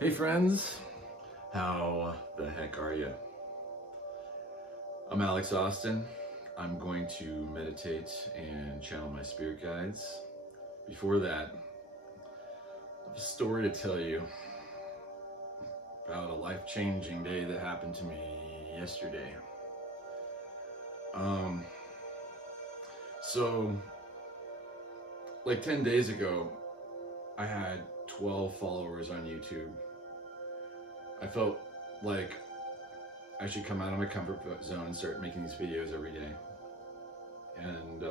Hey friends, how the heck are you? I'm Alex Austin. I'm going to meditate and channel my spirit guides. Before that, I have a story to tell you about a life-changing day that happened to me yesterday. Um, so like 10 days ago, I had 12 followers on YouTube. I felt like I should come out of my comfort zone and start making these videos every day. And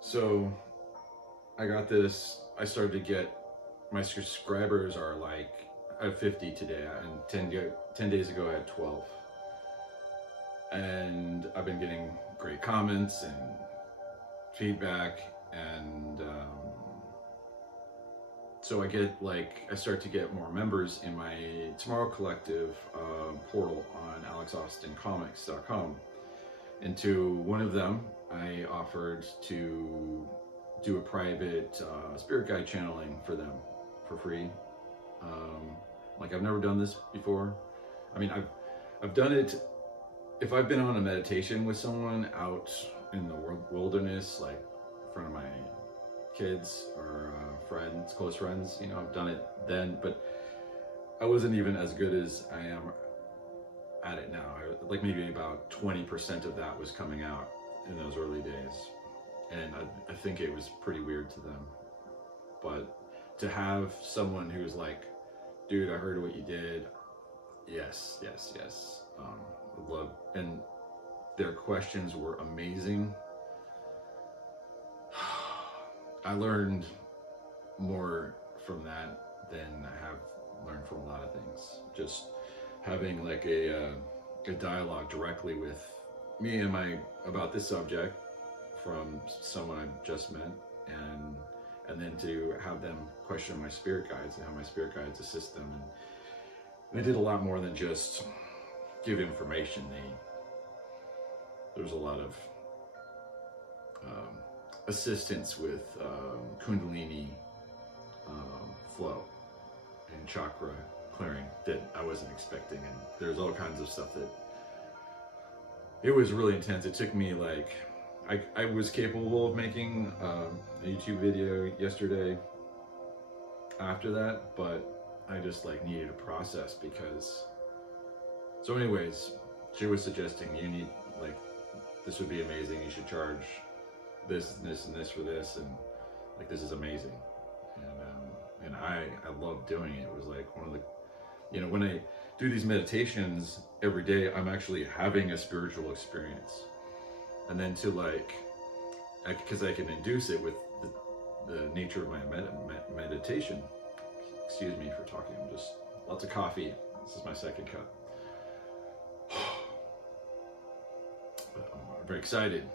so I got this, I started to get, my subscribers are like, I have 50 today, and 10 days ago I had 12. And I've been getting great comments and feedback, and so I start to get more members in my Tomorrow Collective portal on alexaustincomics.com. And to one of them, I offered to do a private spirit guide channeling for them for free. Like, I've never done this before. I mean, I've done it if I've been on a meditation with someone out in the wilderness, like in front of my kids or friends, close friends, you know, I've done it then, but I wasn't even as good as I am at it now. Like maybe about 20% of that was coming out in those early days, and I think it was pretty weird to them. But to have someone who's like, dude, I heard what you did, yes, love, and their questions were amazing. I learned more from that than I have learned from a lot of things. Just having like a dialogue directly with me and about this subject from someone I just met, and then to have them question my spirit guides and how my spirit guides assist them, and they did a lot more than just give information. There's a lot of assistance with kundalini flow and chakra clearing that I wasn't expecting, and there's all kinds of stuff that it was really intense. It took me like, I was capable of making a YouTube video yesterday after that, but I just like needed a process because, so anyways, she was suggesting this would be amazing, you should charge this and this and this for this, and like, this is amazing. And I love doing it. It was like one of the, you know, when I do these meditations every day, I'm actually having a spiritual experience. And then to like, because I can induce it with the nature of my meditation. Excuse me for talking, I'm just, lots of coffee. This is my second cup. But I'm very excited.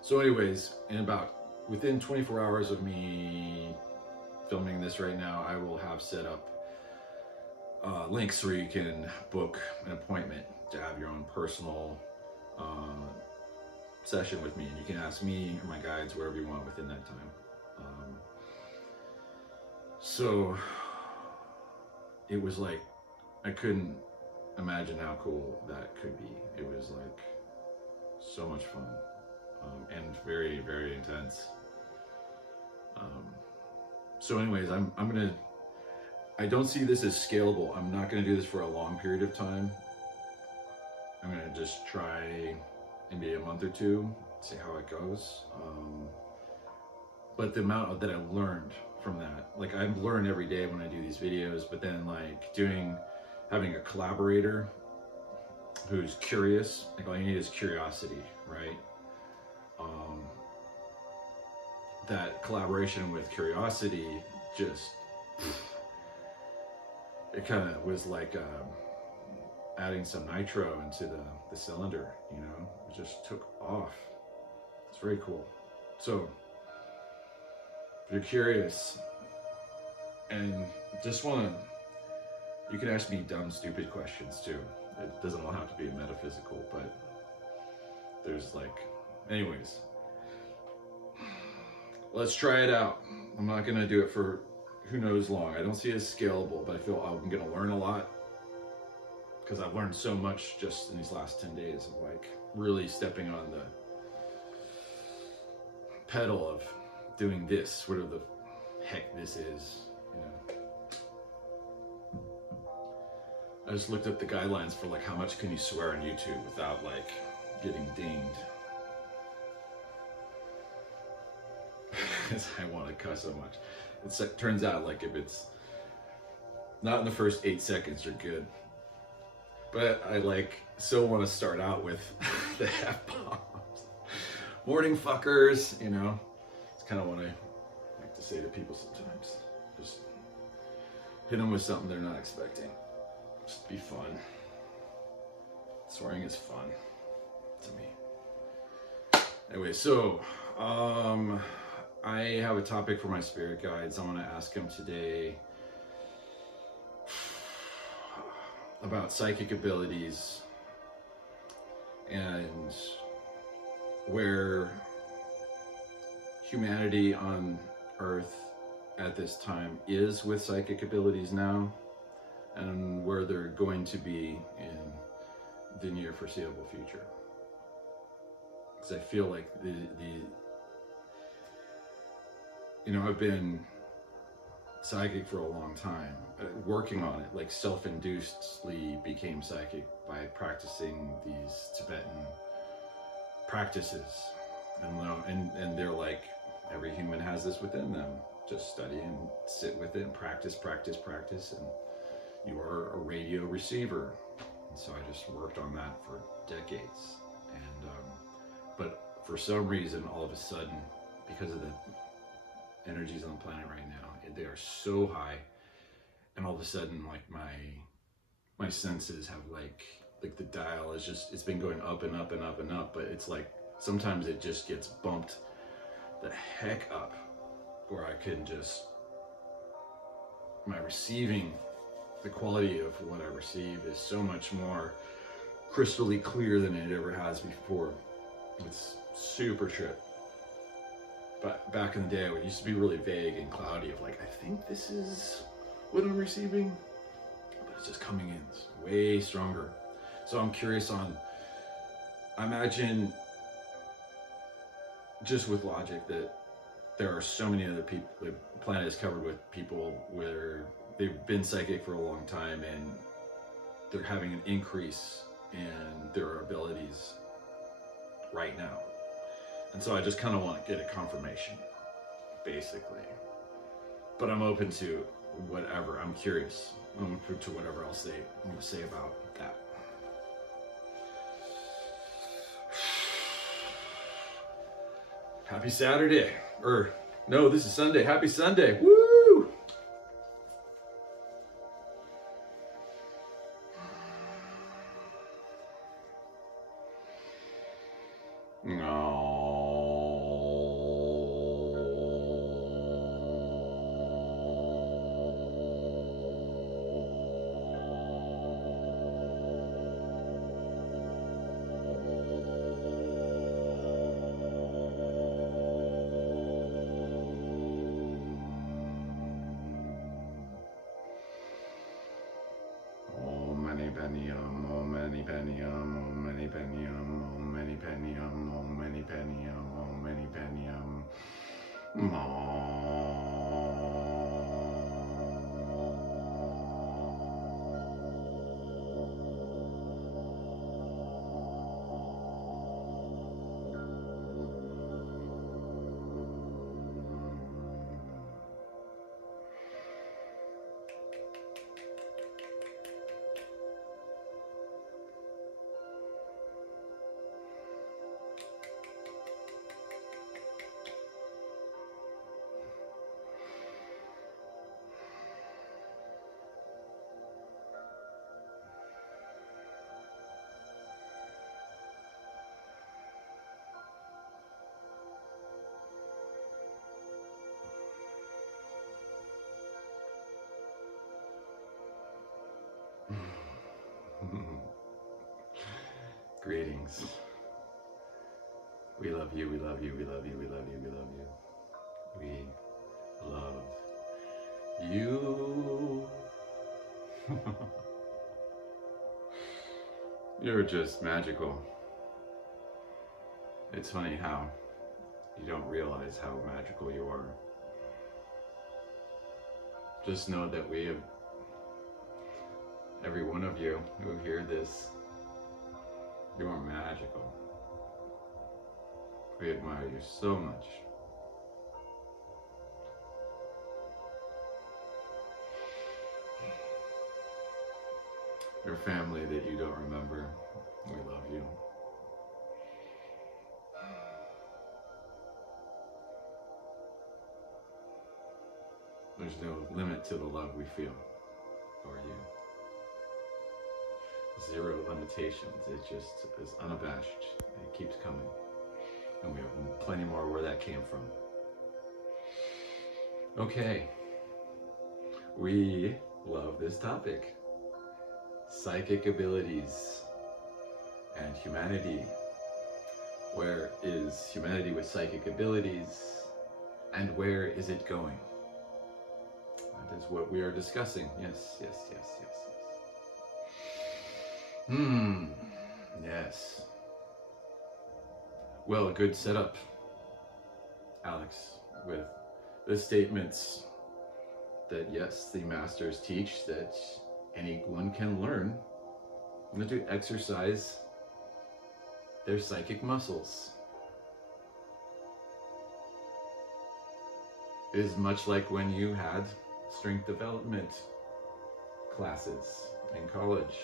So anyways, within 24 hours of me filming this right now, I will have set up links where you can book an appointment to have your own personal session with me, and you can ask me or my guides wherever you want within that time. So it was like, I couldn't imagine how cool that could be. It was like so much fun, and very, very intense. So anyways, I don't see this as scalable. I'm not gonna do this for a long period of time. I'm gonna just try maybe a month or two, see how it goes. But the amount that I learned from that, like, I learn every day when I do these videos, but then like having a collaborator who's curious, like all you need is curiosity, right? That collaboration with curiosity just, it kind of was like adding some nitro into the cylinder, you know? It just took off. It's very cool. So if you're curious and just you can ask me dumb, stupid questions too. It doesn't all have to be metaphysical, but there's like, anyways, let's try it out. I'm not gonna do it for who knows long. I don't see it as scalable, but I feel I'm going to learn a lot because I've learned so much just in these last 10 days of like really stepping on the pedal of doing this, whatever the heck this is, you know. I just looked up the guidelines for like how much can you swear on YouTube without like getting dinged. Because I want to cuss so much. It turns out like if it's not in the first 8 seconds, you're good. But I like still want to start out with the F-bombs. Morning fuckers, you know. It's kind of what I like to say to people sometimes. Just hit them with something they're not expecting. Just be fun. Swearing is fun to me. Anyway, so I have a topic for my spirit guides. I want to ask them today about psychic abilities and where humanity on Earth at this time is with psychic abilities now, and where they're going to be in the near foreseeable future. Because I feel like you know, I've been psychic for a long time, working on it, like self-inducedly became psychic by practicing these Tibetan practices. And they're like, every human has this within them. Just study and sit with it and practice, and you are a radio receiver. And so I just worked on that for decades. And but for some reason, all of a sudden, because of the energies on the planet right now, they are so high, and all of a sudden, like my senses have like the dial is just, it's been going up and up and up and up, but it's like sometimes it just gets bumped the heck up, where I can just, my receiving, the quality of what I receive is so much more crystally clear than it ever has before. It's super trip. But back in the day, it used to be really vague and cloudy of like, I think this is what I'm receiving, but it's just coming in. It's way stronger. So I'm curious on, I imagine just with logic that there are so many other people, the planet is covered with people where they've been psychic for a long time and they're having an increase in their abilities right now. And so I just kind of want to get a confirmation, basically. But I'm open to whatever. I'm curious. I'm open to whatever else they want to say about that. Happy Saturday. Or, no, this is Sunday. Happy Sunday. Woo! Greetings. We love you, we love you, we love you, we love you, we love you. We love you. You're just magical. It's funny how you don't realize how magical you are. Just know that we have, every one of you who hear this, you are magical. We admire you so much. Your family that you don't remember, we love you. There's no limit to the love we feel for you. Zero limitations. It just is unabashed. It keeps coming. And we have plenty more where that came from. Okay. We love this topic. Psychic abilities and humanity. Where is humanity with psychic abilities? And where is it going? That is what we are discussing. Yes. Yes. Well, a good setup, Alex, with the statements that yes, the masters teach that anyone can learn to exercise their psychic muscles. It is much like when you had strength development classes in college.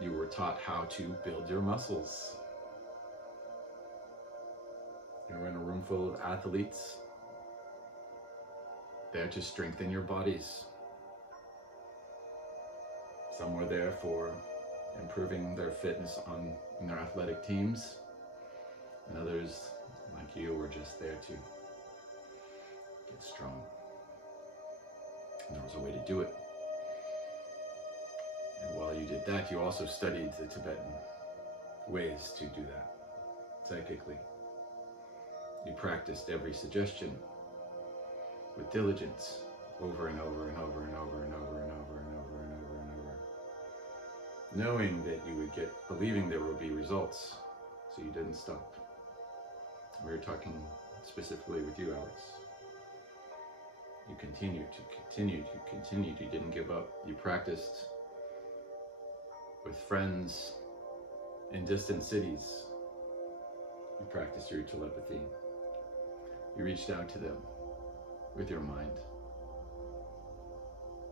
You were taught how to build your muscles. You were in a room full of athletes there to strengthen your bodies. Some were there for improving their fitness in their athletic teams, and others, like you, were just there to get strong. And there was a way to do it. And while you did that, you also studied the Tibetan ways to do that psychically. You practiced every suggestion with diligence over and over and over and over and over and over and over and over and over, knowing that you would get, believing there would be results, so you didn't stop. We were talking specifically with you, Alex. You continued, you didn't give up. You practiced with friends in distant cities. You practiced your telepathy. You reached out to them with your mind.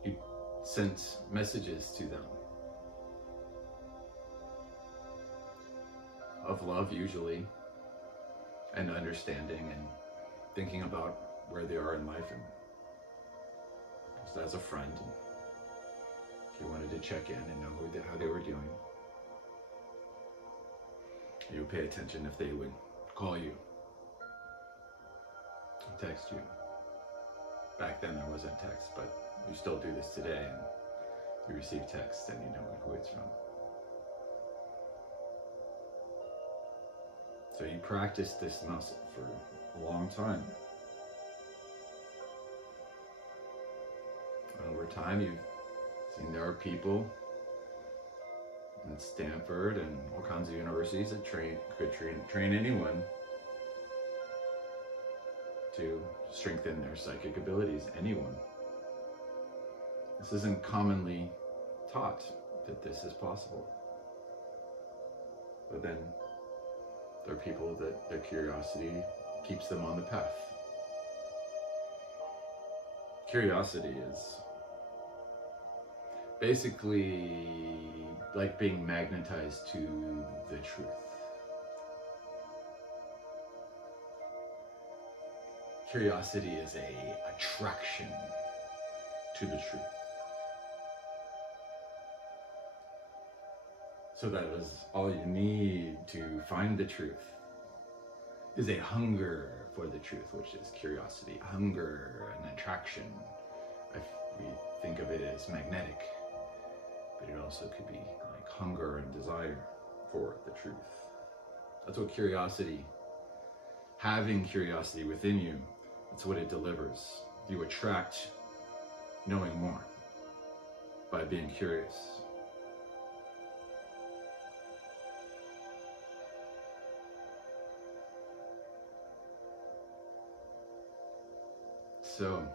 You sent messages to them of love, usually, and understanding, and thinking about where they are in life, and just as a friend, and if you wanted to check in and know how they were doing. You would pay attention if they would call you, text you. Back then there wasn't text, but you still do this today, and you receive text and you know who it's from. So you practiced this muscle for a long time. And over time you've seen there are people at Stanford and all kinds of universities that could train anyone to strengthen their psychic abilities. Anyone. This isn't commonly taught that this is possible. But then there are people that their curiosity keeps them on the path. Curiosity is basically like being magnetized to the truth. Curiosity is an attraction to the truth. So that is all you need to find the truth, is a hunger for the truth, which is curiosity. Hunger and attraction. We think of it as magnetic, but it also could be like hunger and desire for the truth. That's what curiosity, having curiosity within you, that's what it delivers. You attract knowing more by being curious. So,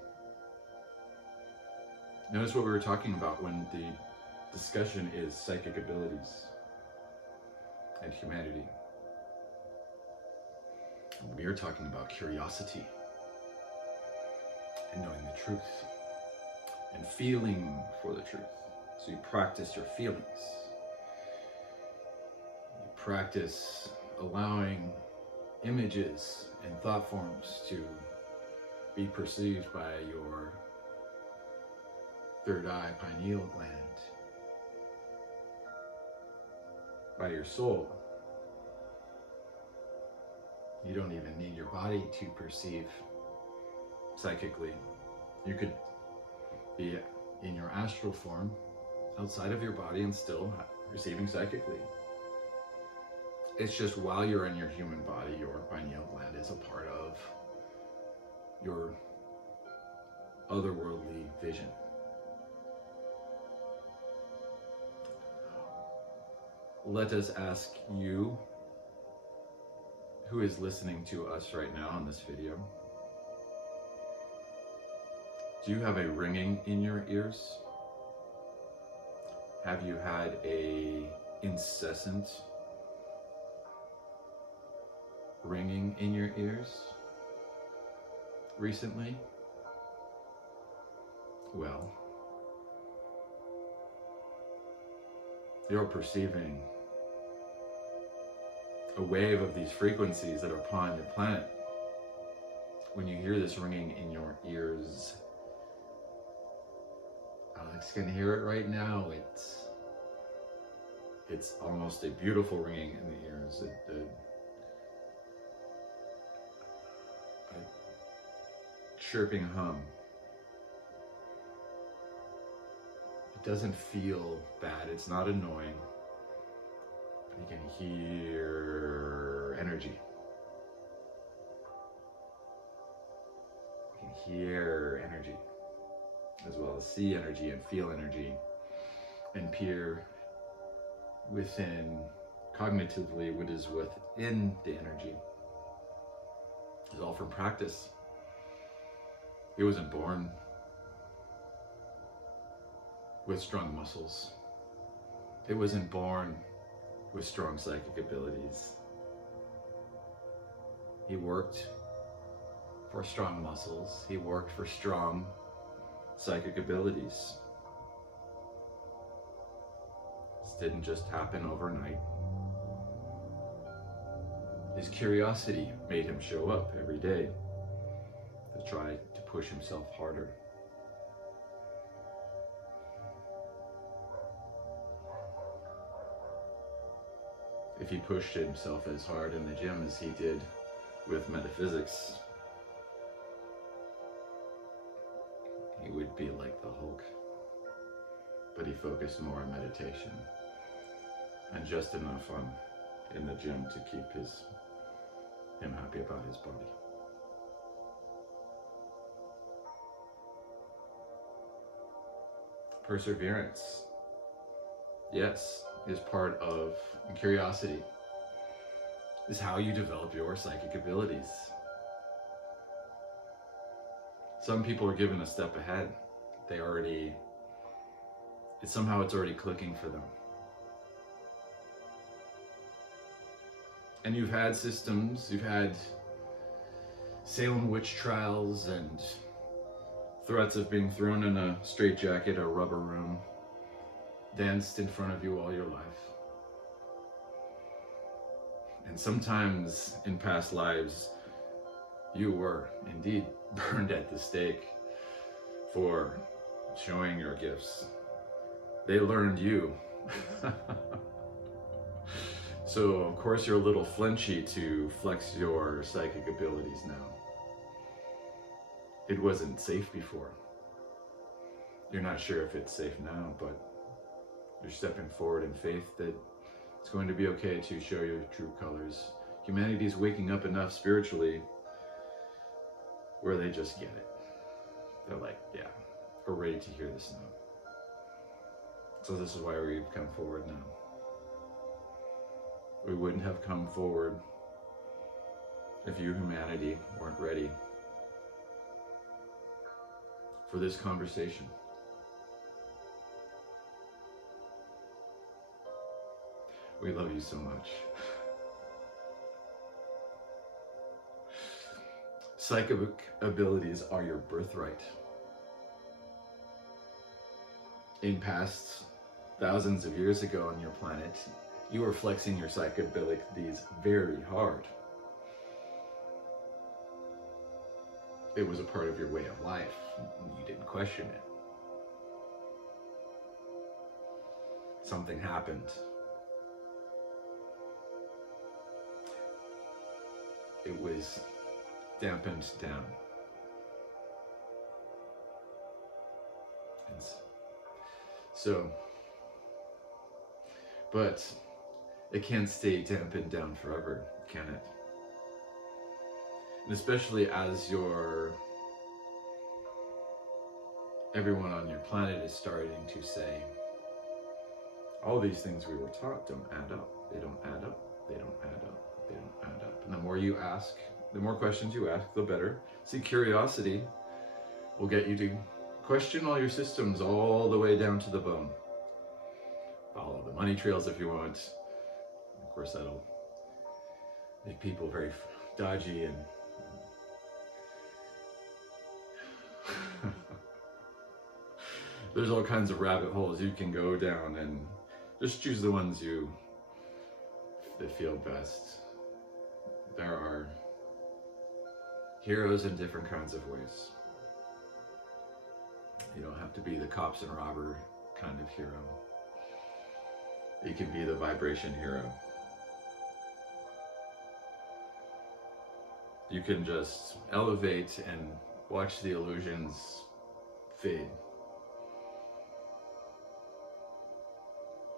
notice what we were talking about when the discussion is psychic abilities and humanity. We are talking about curiosity and knowing the truth and feeling for the truth. So you practice your feelings. You practice allowing images and thought forms to be perceived by your third eye pineal gland, by your soul. You don't even need your body to perceive psychically. You could be in your astral form outside of your body and still receiving psychically. It's just while you're in your human body, your pineal gland is a part of your otherworldly vision. Let us ask you, who is listening to us right now on this video, do you have a ringing in your ears? Have you had a incessant ringing in your ears recently? Well, you're perceiving a wave of these frequencies that are upon your planet. When you hear this ringing in your ears, Alex can hear it right now. It's almost a beautiful ringing in the ears. A chirping hum. It doesn't feel bad. It's not annoying. You can hear energy. You can hear energy, as well as see energy and feel energy and peer within, cognitively, what is within the energy. It's all from practice. He wasn't born with strong muscles. It wasn't born with strong psychic abilities. He worked for strong muscles. He worked for strong psychic abilities. This didn't just happen overnight. His curiosity made him show up every day to try to push himself harder. If he pushed himself as hard in the gym as he did with metaphysics, he would be like the Hulk. But he focused more on meditation and just enough on in the gym to keep him happy about his body. Perseverance, yes, is part of curiosity, is how you develop your psychic abilities. Some people are given a step ahead. It's already clicking for them. And you've had systems, you've had Salem witch trials and threats of being thrown in a straitjacket or rubber room, danced in front of you all your life. And sometimes in past lives, you were indeed burned at the stake for showing your gifts. They learned you. So of course you're a little flinchy to flex your psychic abilities now. It wasn't safe before. You're not sure if it's safe now, but you're stepping forward in faith that it's going to be okay to show your true colors. Humanity's waking up enough spiritually where they just get it. They're like, yeah, we're ready to hear this now. So this is why we've come forward now. We wouldn't have come forward if you, humanity, weren't ready for this conversation. We love you so much. Psychic abilities are your birthright. In past thousands of years ago on your planet, you were flexing your psychic abilities very hard. It was a part of your way of life. You didn't question it. Something happened. It was dampened down. And so, but it can't stay dampened down forever, can it? And especially as everyone on your planet is starting to say, all these things we were taught don't add up. They don't add up. They don't add up. They don't add up. And the more you ask, the more questions you ask, the better. See, curiosity will get you to question all your systems all the way down to the bone. Follow the money trails if you want. Of course, that'll make people very dodgy and there's all kinds of rabbit holes you can go down, and just choose the ones that feel best. There are heroes in different kinds of ways. You don't have to be the cops and robber kind of hero. You can be the vibration hero. You can just elevate and watch the illusions fade.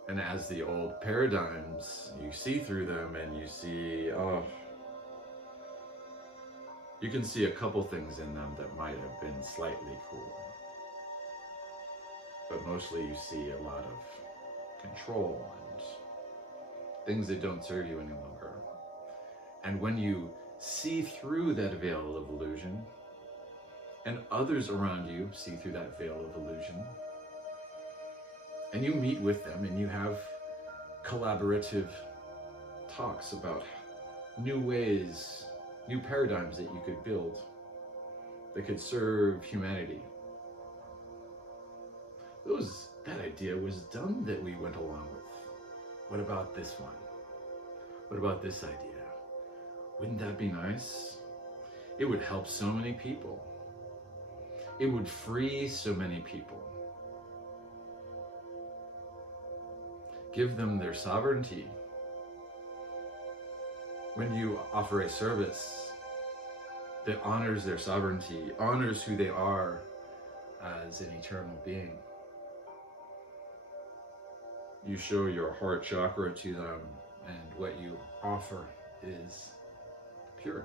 And as the old paradigms, you see through them and you see, oh, you can see a couple things in them that might have been slightly cool. But mostly you see a lot of control and things that don't serve you any longer. And when you see through that veil of illusion, and others around you see through that veil of illusion, and you meet with them and you have collaborative talks about new ways, new paradigms that you could build that could serve humanity. That idea was dumb that we went along with. What about this one? What about this idea? Wouldn't that be nice? It would help so many people. It would free so many people. Give them their sovereignty. When you offer a service that honors their sovereignty, honors who they are as an eternal being, you show your heart chakra to them, and what you offer is pure.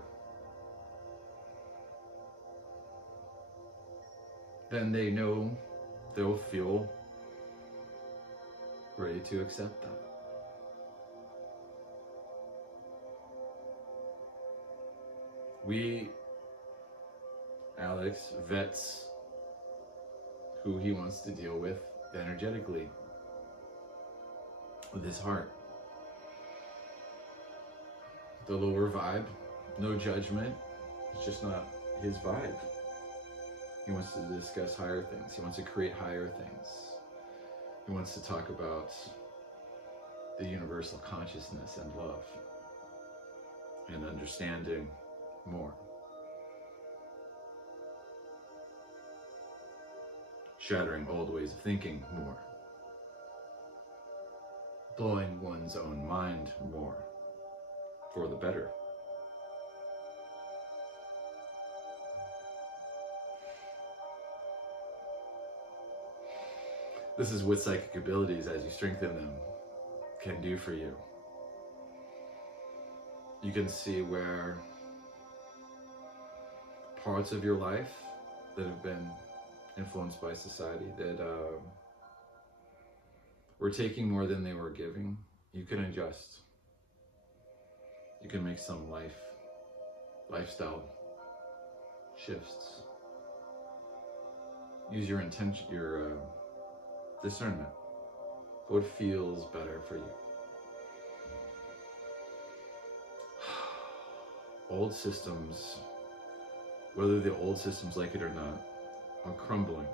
Then they know, they'll feel ready to accept that. Alex vets who he wants to deal with energetically, with his heart. The lower vibe, no judgment, it's just not his vibe. He wants to discuss higher things. He wants to create higher things. He wants to talk about the universal consciousness and love and understanding more. Shattering old ways of thinking more. Blowing one's own mind more for the better. This is what psychic abilities, as you strengthen them, can do for you. You can see where parts of your life that have been influenced by society, that were taking more than they were giving, you can adjust. You can make some lifestyle shifts. Use your intention, your discernment. What feels better for you? Old systems, whether the old systems like it or not, are crumbling.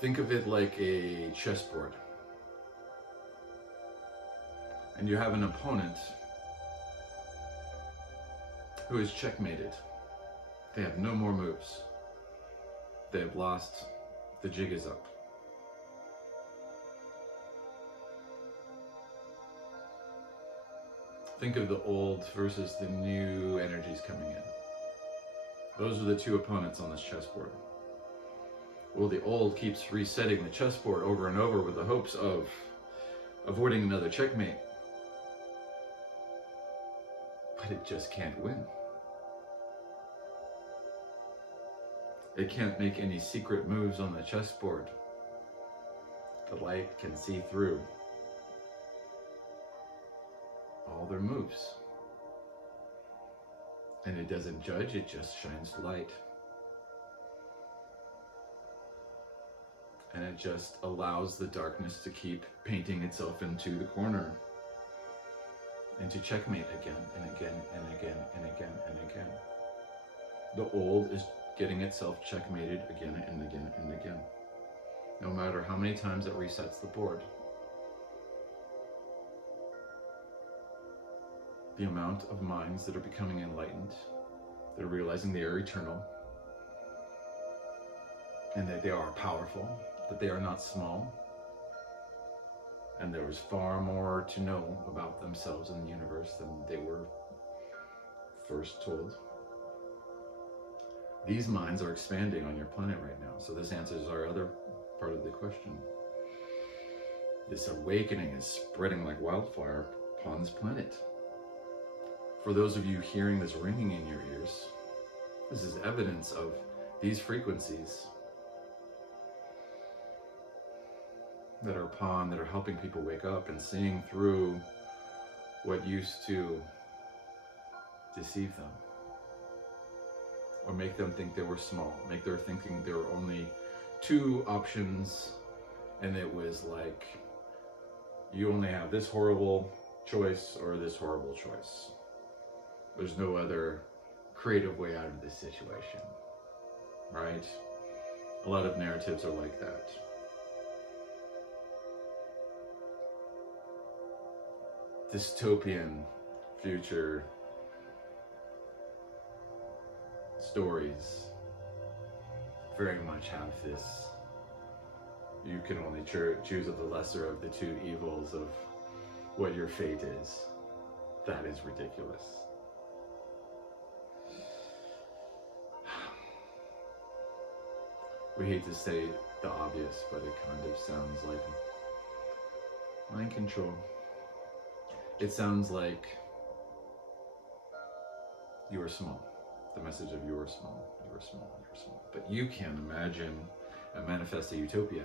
Think of it like a chessboard. And you have an opponent who is checkmated. They have no more moves. They have lost. The jig is up. Think of the old versus the new energies coming in. Those are the two opponents on this chessboard. Well, the old keeps resetting the chessboard over and over with the hopes of avoiding another checkmate. But it just can't win. It can't make any secret moves on the chessboard. The light can see through all their moves. And it doesn't judge, it just shines light. And it just allows the darkness to keep painting itself into the corner, and to checkmate again and again and again and again and again. The old is getting itself checkmated again and again and again, no matter how many times it resets the board. The amount of minds that are becoming enlightened, that are realizing they are eternal, and that they are powerful, that they are not small, and there is far more to know about themselves and the universe than they were first told. These minds are expanding on your planet right now, so this answers our other part of the question. This awakening is spreading like wildfire upon this planet. For those of you hearing this ringing in your ears, this is evidence of these frequencies that are helping people wake up and seeing through what used to deceive them, or make them think they were small, make their thinking there were only two options, and it was like, you only have this horrible choice or this horrible choice. There's no other creative way out of this situation, right? A lot of narratives are like that. Dystopian future stories very much have this, you can only choose of the lesser of the two evils of what your fate is. That is ridiculous. We hate to say the obvious, but it kind of sounds like mind control. It sounds like you are small. The message of you are small, you are small, you are small. But you can imagine and manifest a utopia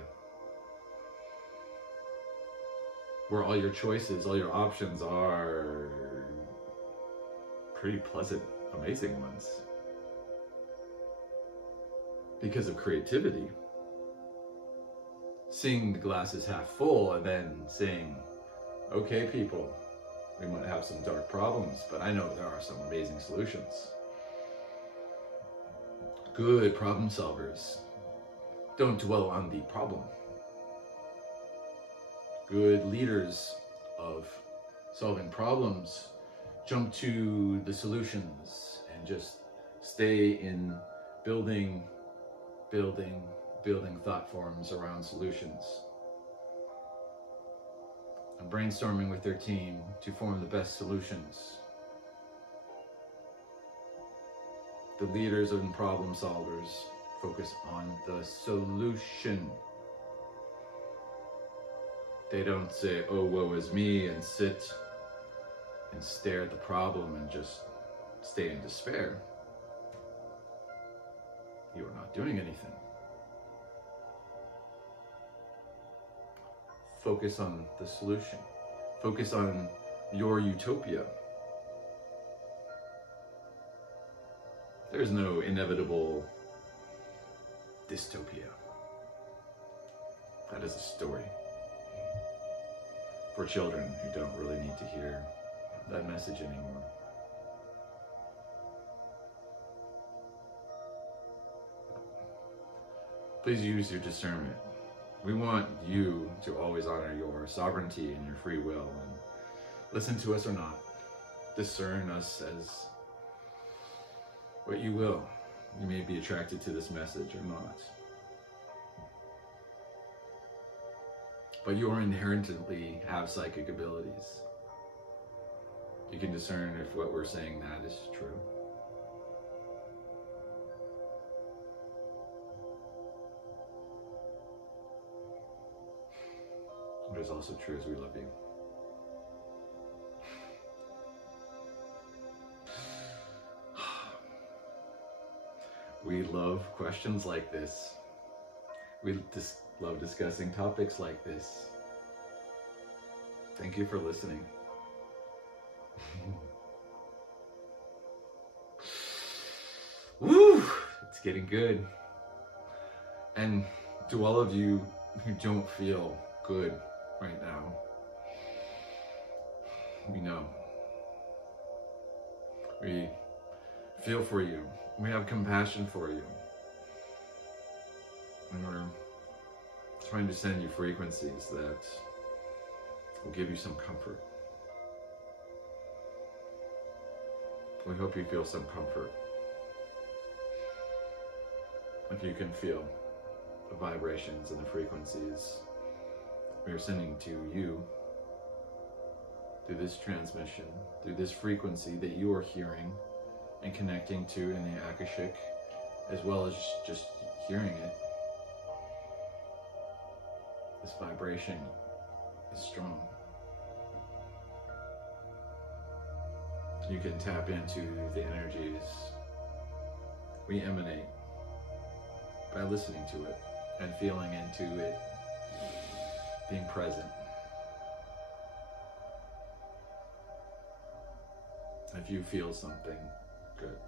where all your choices, all your options are pretty pleasant, amazing ones. Because of creativity. Seeing the glass is half full and then saying, okay people, we might have some dark problems, but I know there are some amazing solutions. Good problem solvers don't dwell on the problem. Good leaders of solving problems jump to the solutions and just stay in building thought forms around solutions. And brainstorming with their team to form the best solutions. The leaders and problem solvers focus on the solution. They don't say, oh, woe is me, and sit and stare at the problem and just stay in despair. you are not doing anything. Focus on the solution. Focus on your utopia. There's no inevitable dystopia. That is a story for children who don't really need to hear that message anymore. Please use your discernment. We want you to always honor your sovereignty and your free will, and listen to us or not. Discern us as what you will. You may be attracted to this message or not. But you inherently have psychic abilities. You can discern if what we're saying that is true. What is also true is we love you. We love questions like this. We love discussing topics like this. Thank you for listening. Woo! It's getting good. And to all of you who don't feel good right now, we know. We feel for you. We have compassion for you. And we're trying to send you frequencies that will give you some comfort. We hope you feel some comfort. If you can feel the vibrations and the frequencies we are sending to you through this transmission, through this frequency that you are hearing and connecting to in the Akashic, as well as just hearing it. This vibration is strong. You can tap into the energies we emanate by listening to it and feeling into it being present. If you feel something, good.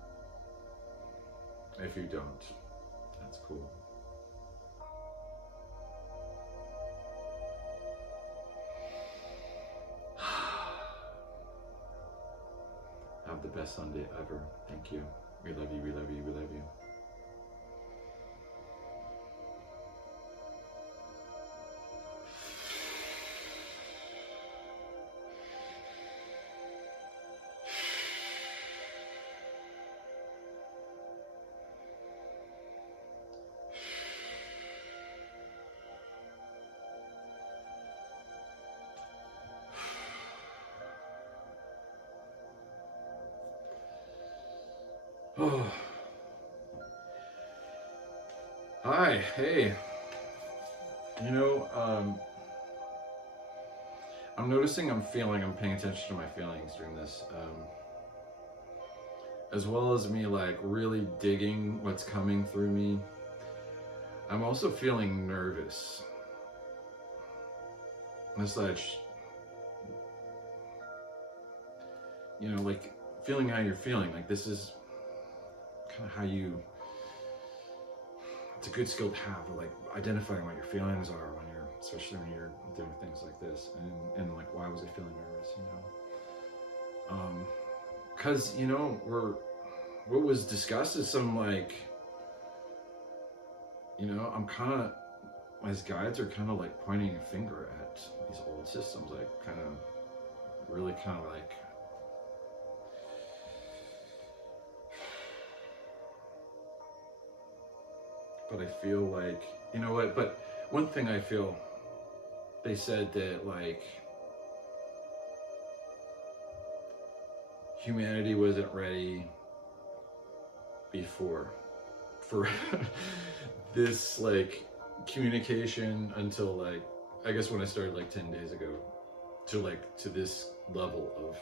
If you don't, that's cool. Have the best Sunday ever. Thank you. We love you, we love you, we love you. Oh. Hi, hey. You know, I'm noticing I'm paying attention to my feelings during this, as well as me like really digging what's coming through me. I'm also feeling nervous. It's like, you know, like feeling how you're feeling, like this is kind of how you, it's a good skill to have, like identifying what your feelings are when you're, especially when you're doing things like this, and like, why was I feeling nervous, you know? Cause you know, what was discussed is some like, you know, I'm kind of, as guides are kind of like pointing a finger at these old systems, like kind of, really kind of like, but I feel like, you know what, but one thing I feel, they said that like, humanity wasn't ready before for this like communication until like, I guess when I started like 10 days ago, to this level of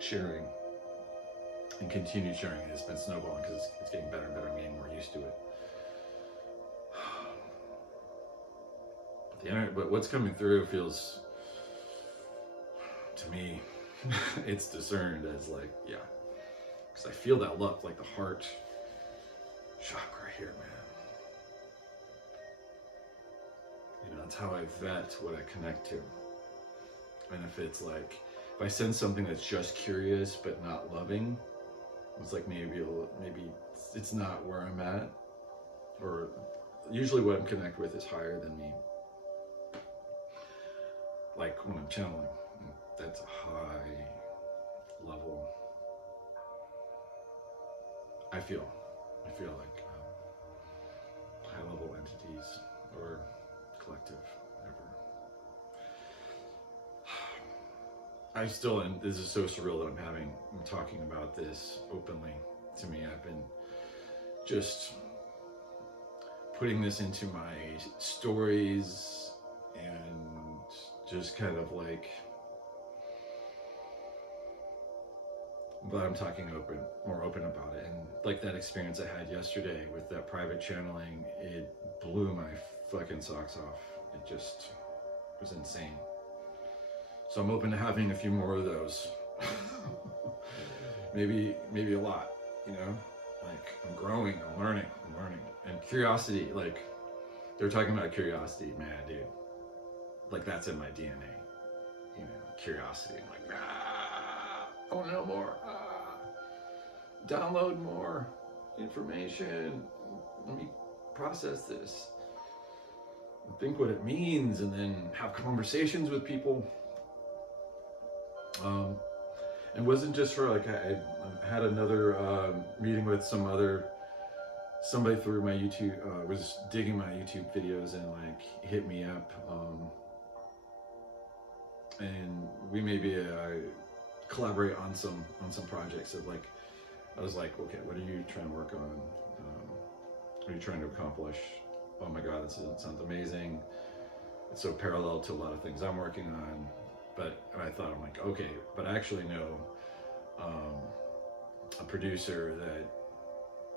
sharing and continued sharing. It's been snowballing because it's getting better and better. I'm getting more used to it. the internet, but what's coming through feels, to me, it's discerned as like, yeah, because I feel that love, like the heart chakra here, man. You know, that's how I vet what I connect to. And if it's like, if I send something that's just curious but not loving, it's like maybe it's not where I'm at, or usually what I'm connect with is higher than me. Like when I'm channeling, that's a high level. I feel like high level entities or collective, whatever. I still, and this is so surreal that I'm talking about this openly. To me, I've been just putting this into my stories and just kind of like, but I'm talking more open about it. And like that experience I had yesterday with that private channeling, it blew my fucking socks off. It just was insane. So I'm open to having a few more of those. maybe a lot, you know? Like I'm growing, I'm learning. And curiosity, like they're talking about curiosity, man, dude. Like that's in my DNA, you know, curiosity. I'm like, I want to know more. Download more information. Let me process this. And think what it means, and then have conversations with people. It wasn't just for like, I had another meeting with somebody through my YouTube, was digging my YouTube videos and like hit me up. And we maybe collaborate on some projects of like, I was like, okay, what are you trying to work on? What are you trying to accomplish? Oh my God, this sounds amazing. It's so parallel to a lot of things I'm working on. But I thought, I'm like, okay, but I actually know a producer that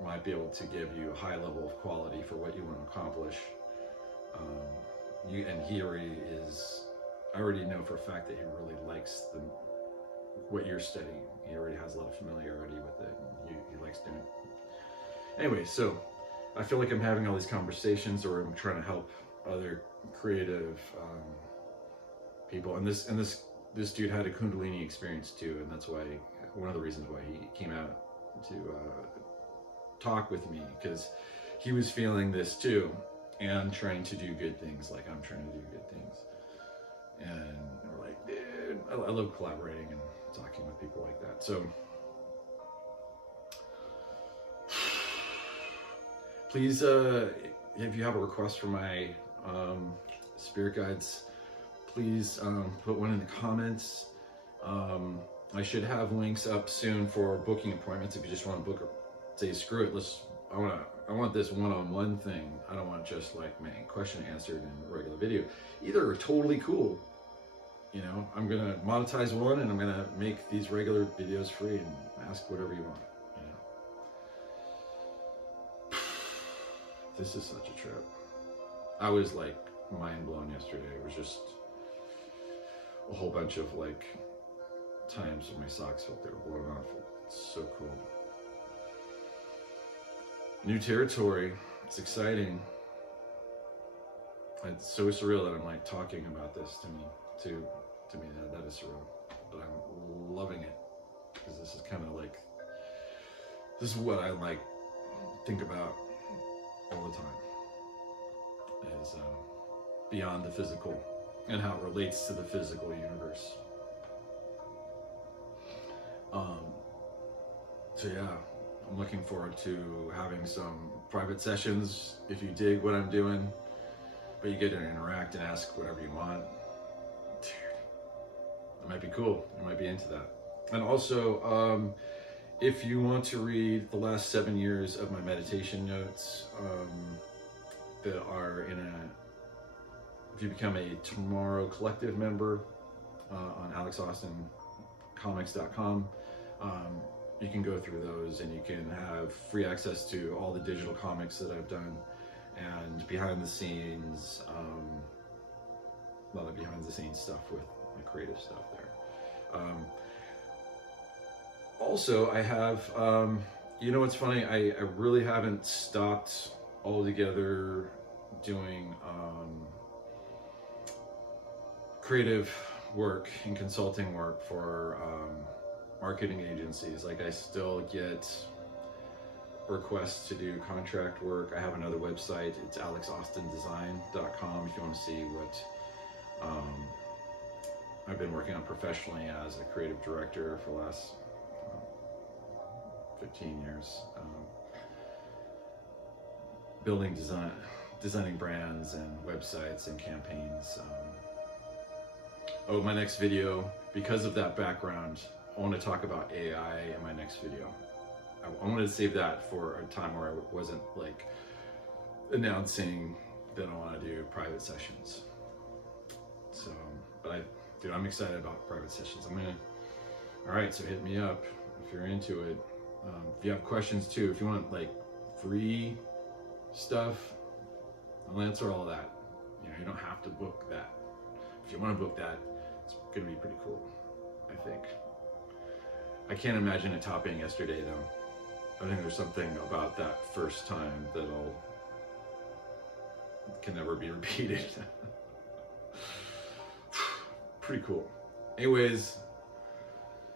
might be able to give you a high level of quality for what you want to accomplish. And he already is, I already know for a fact that he really likes what you're studying. He already has a lot of familiarity with it, and he likes doing it. Anyway, so I feel like I'm having all these conversations, or I'm trying to help other creative people, and this dude had a kundalini experience too, and that's why one of the reasons why he came out to talk with me, because he was feeling this too and trying to do good things like I'm trying to do good things. And we're like, dude, I love collaborating and talking with people like that. So please, if you have a request for my spirit guides, please put one in the comments. I should have links up soon for booking appointments. If you just want to book or say, screw it, I want this one-on-one thing. I don't want just like my question answered in a regular video. Either are totally cool. You know, I'm gonna monetize one and I'm gonna make these regular videos free and ask whatever you want. You know, this is such a trip. I was like mind blown yesterday. It was just a whole bunch of like times when my socks felt they were blown off. It's so cool. New territory. It's exciting. It's so surreal that I'm like talking about this to me that is surreal, but I'm loving it, because this is kind of like, this is what I like think about all the time, is beyond the physical and how it relates to the physical universe. So yeah, I'm looking forward to having some private sessions if you dig what I'm doing, but you get to interact and ask whatever you want. Dude, that might be cool. You might be into that. And also, if you want to read the last 7 years of my meditation notes, that are if you become a Tomorrow Collective member on alexaustincomics.com, you can go through those and you can have free access to all the digital comics that I've done, and behind the scenes a lot of behind the scenes stuff with the creative stuff there. Also, I have, you know what's funny, I really haven't stopped altogether doing creative work and consulting work for marketing agencies. Like, I still get requests to do contract work. I have another website, it's alexaustindesign.com, if you want to see what I've been working on professionally as a creative director for the last 15 years, building designing brands and websites and campaigns. Oh, my next video, because of that background, I want to talk about AI in my next video. I wanted to save that for a time where I wasn't like announcing that I want to do private sessions. So, but dude, I'm excited about private sessions. All right, so hit me up if you're into it. If you have questions too, if you want like free stuff, I'll answer all of that. You know, you don't have to book that. If you want to book that, it's gonna be pretty cool, I think. I can't imagine it topping yesterday though. I think there's something about that first time that can never be repeated. Pretty cool. Anyways,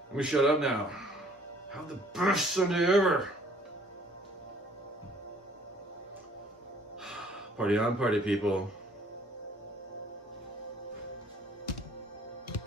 let me shut up now. Have the best Sunday ever. Party on, party people.